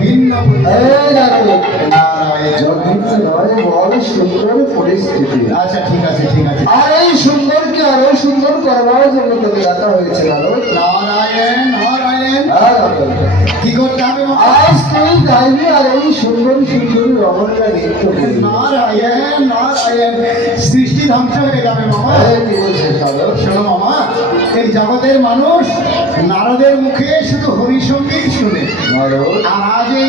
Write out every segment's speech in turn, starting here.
ভিন্ন বড় সুন্দর পরিস্থিতি। আচ্ছা ঠিক আছে ঠিক আছে। আর এই সুন্দরকে আরো সুন্দর করবার জন্য তোকে ডাকা হয়েছে নারদ। নারায়ণ নারায়ণ। কি করতে হবে? আজ তুই গাইবি আর এই সুন্দর সুন্দর রমণরা নৃত্য করবি। নারায়ণ নারায়ণ। সৃষ্টি ধ্বংস হয়ে যাবে মামা। কি বলছিস নারদ? শোনো মামা, এই জগতের মানুষ নারদের মুখে শুধু হরিসঙ্গীত শুনে, নারদ আর আজ এই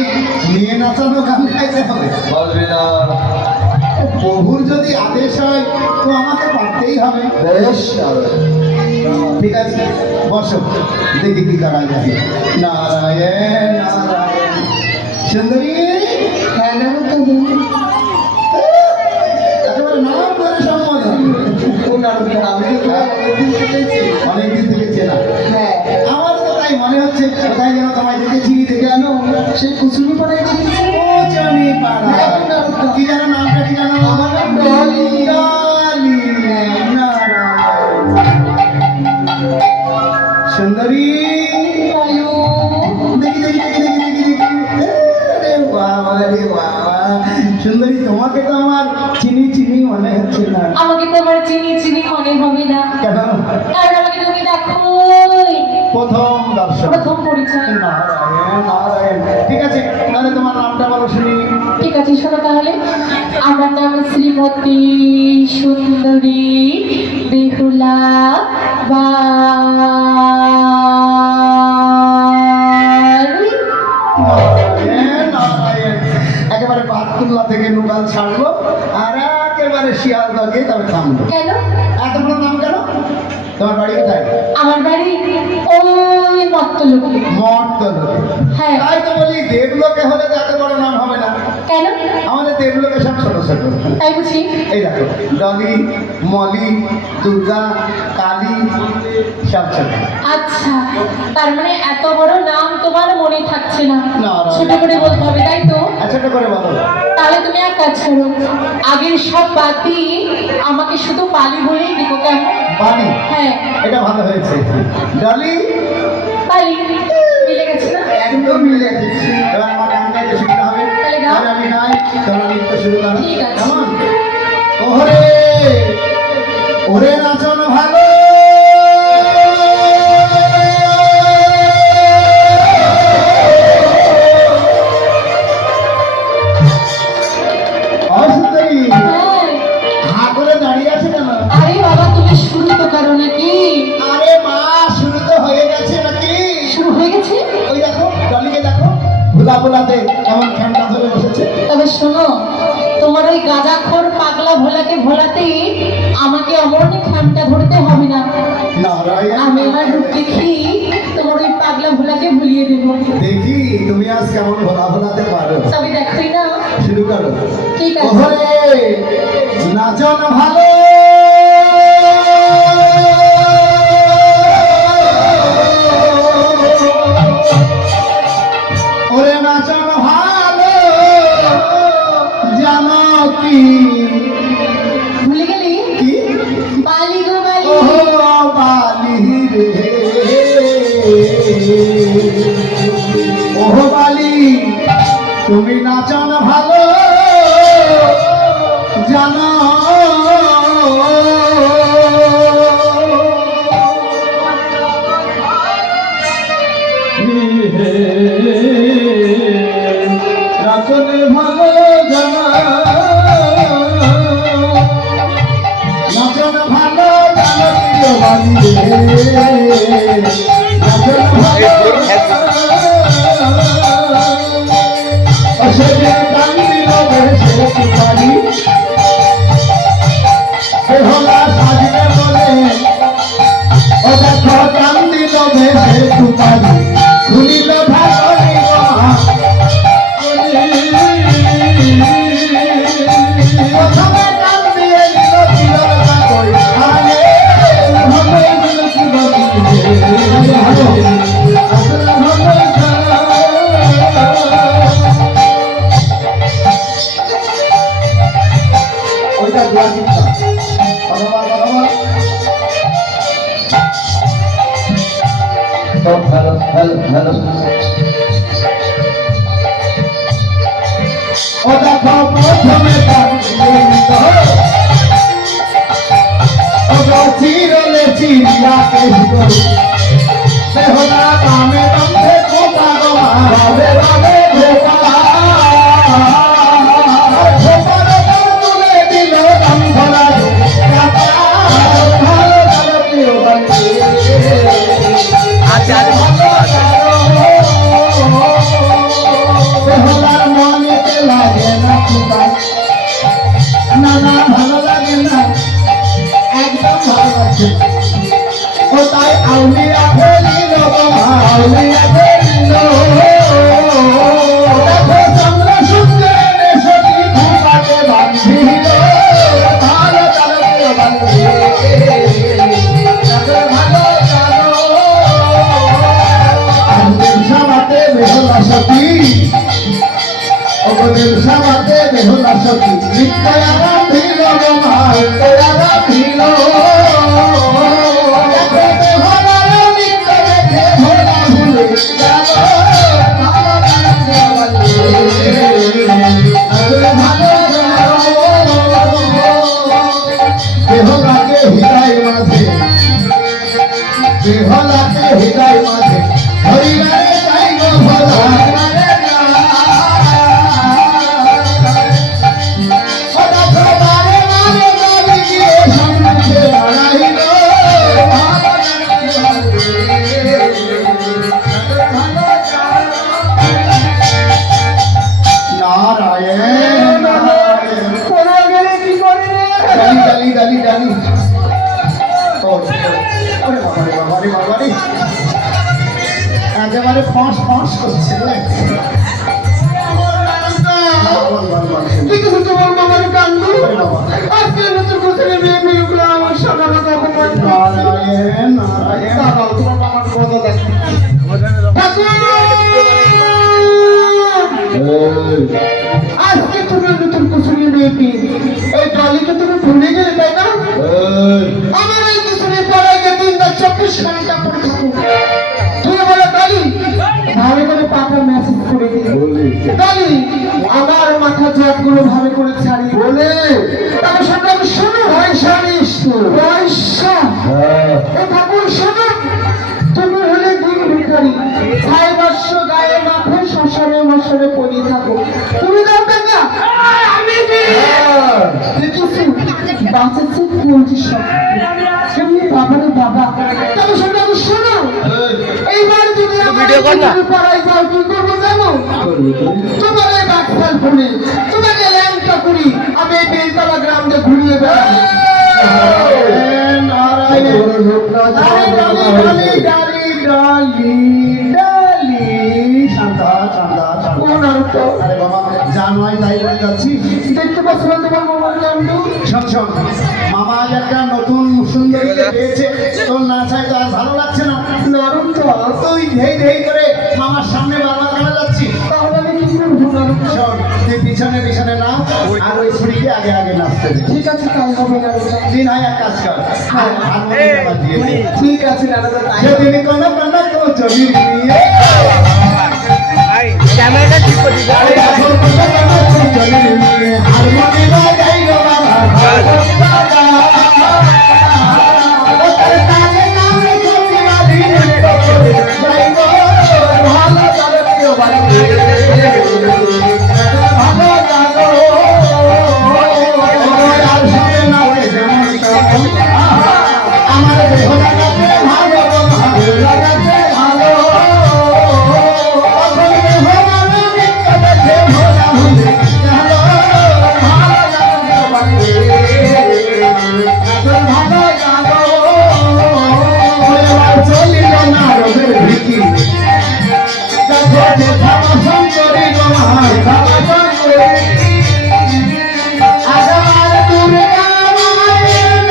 নিয়ে নাচানো গান গাইতে হবে। বলবি না। প্রভুর যদি আদেশ হয় তো আমাকে পারতেই হবে। বেশ নারদ। ঠিক আছে, বসো, দেখি কি করা যায়। নারায়ণ নারায়ণ। সুন্দরী, হ্যাঁ নারদ। একেবারে নাম করে সম্বোধন। ও নারদ, আমি তো অনেকদিন থেকেছি। অনেকদিন থেকে চেনা। হ্যাঁ, আমার তো তাই মনে হচ্ছে কোথায় যেন তোমায় দেখেছি। দেখে আনো সেই কুচুরি পাড়ায় দেখেছি। কোচনি পাড়া। কি জানো নামটা? কি জানো? আমার নাম ডলি। ডলি। নারায়ণ। সুন্দরী, দেখি দেখি দেখি দেখি দেখি দেখি। আরে বাবা রে বাবা, সুন্দরী তোমাকে তো আমার চিনি চিনি মনে হচ্ছে না। আমাকে তোমার চিনি চিনি মনে হবে না, কেন? কারণ আমাকে তুমি দেখো প্রথম দর্শন। প্রথম পরিচয়। নারায়ণ নারায়ণ। ঠিক আছে, তাহলে তোমার নামটা বলো শুনি। ঠিক আছে, শোনো তাহলে। আমার নাম শ্রীমতী সুন্দরী বেহুলা বাড়ি। নারায়ণ নারায়ণ। একেবারে বাতকুল্লা থেকে নুগাল ছাড়লো আর একেবারে শিয়ালদা গিয়ে তবে থামলো। কেন? এত বড় নাম কেন? তোমার বাড়ি কোথায়? আমার বাড়ি ওই মত্তলোকে। মর্তলোকে। হ্যাঁ। তাই তো বলি দেবলোকে হলে তো এত বড় নাম হবে না। কেন? আমাদের দেবলোকে সব ছোট ছোট। তাই বুঝি? এই দেখো, ডলি, মলি, দুর্গা, কালী, সব ছোট। আচ্ছা, তার মানে এত বড় নাম তোমার মনে থাকছে না, না, না। ছোট করে বলতে হবে, তাই তো? ছোট করে বলো। তাহলে তুমি এক কাজ করো, আগের সব বাদ দিয়ে আমাকে শুধু পালি বলেই দিবো, কেমন? বালি। হ্যাঁ, এটা ভালো হয়েছে। ডলি, পালি মিলে গেছে না? একদম মিলে গেছে। এবার আমার গান গাইতে শিখতে হবে। তাহলে গাও। এবার আমি গাই, তোমরা নৃত্য শুরু করো। ঠিক আছে। কেমন? ওরে ওরে নাচন ভালো, অসুন্দরী হ্যাঁ। হা করে দাঁড়িয়ে আছে কেন? আরে বাবা, তুমি শুরু তো করো নাকি? আরে মা, শুরু তো হয়ে গেছে নাকি? শুরু হয়ে গেছে? ওই দেখো, ডলিকে দেখো, ভোলা ভোলাতে কেমন ঠান্ডা ধরে বসেছে। তবে শোনো, তোমার ওই গাঁজাখোর পাগলা ভোলাকে ভোলাতে আমাকে অমর খামটা ধরতে হবে না। নারায়ণ। আমি আমার রূপ দেখি তোমার ওই পাগলা ভোলাকে ভুলিয়ে দেবো। দেখি তুমি আজ কেমন ভোলা ভোলাতে পারো। তবে দেখোই না। শুরু করো। ঠিক আছে। ওরে নাচন ভালো, ওরে নাচন ভালো, জানো কি? ভুলে গেলি? কি? বালি গো বালি। ও বালি রে, ও বালি, তুমি নাচন ভালো জানো। নাচন ভালো জানো, নাচন ভালো জানো প্রিয় বালি রে, নাচন ভালো সে কান্দিল সে পারি ও দেখো প্রথমে চিরলে চিরিয়া বেহলা কামে বন্ধে কোপা গোমা বাবে বাবে গোপা তুলে দিল দাম ধরায় ভালো ভালো প্রিয় বন্ধু বেহলার মনেতে লাগে না খুবা না না ভালো লাগে না একদম ভালো লাগছে ও তাই আউলিয়া ফেলিল আউলিয়া ফেলিল দেখো চন্দ্র সূর্যের সতী ঘুমাতে বান্ধিল ভালো চালো বান্ধি ভালো চালো আমাদের সমাতে বেহলা সতী ওদের সমাতে বেহলা সতী নিত্যয়া রাধিল নিত্যয়া রাধিল বেহলাকে হৃদয় মাঝে বেহলাকে হৃদয় মাঝে হরিয়ারে যাই গো ভোলা একেবারে ফাঁস ফাঁস করছে তোমার মামার কান্ড আজকে নতুন বছরে বিয়ে বিয়েগুলো আমার সকালে নারায়ণ নারায়ণ তোমার মামার কথা দেখি আজকে তুমি নতুন কুসুরি বিয়েটি এই টলিকে তুমি ভুলে গেলে তাই না আমার এই কুসুরি পড়ায় যে 24 ঘন্টা পড়ে থাকো তুমি বলো টলি ভালো করে পাকা মেসেজ করে দিলে টলি আমার মাথা জটগুলো ভালো করে ছাড়ি বলে তবে সবাই শোনো পয়সা নিস পয়সা এ ঠাকুর শোনো তুমি হলে দিন ভিখারি 6 বর্ষ গায়ে মাথে শ্মশানে মশানে পড়ে থাকো তুমি দরকার না আমি দেখেছি বাঁচেছে কোনটি সব তুমি বাবারে বাবা তবে সবাই শোনো এইবার যদি আমি পড়াই যাও কি করবো জানো তোমার এই বাচ্চার ফুলে তোমাকে ল্যাংটা করি আমি এই বেলতলা গ্রামে ঘুরিয়ে বেড়াবো মামা একটা নতুন সুন্দর পেয়েছে তোর না চাই তো আর ভালো লাগছে না নরম তো তুই ধেই ধেই করে মামার সামনে বাবা কেন যাচ্ছি তাহলে আমি কি করবো শোন তুই পিছনে পিছনে না আর ওই ছুরিকে আগে আগে নাচতে দে ঠিক আছে তাই হবে না দিন হয় এক কাজ কর ঠিক আছে যদি কোনো কোনো তো জমি নিয়ে ক্যামেরাটা ঠিক করে দিবা হারমোনি বাজাই গো বাবা ভালো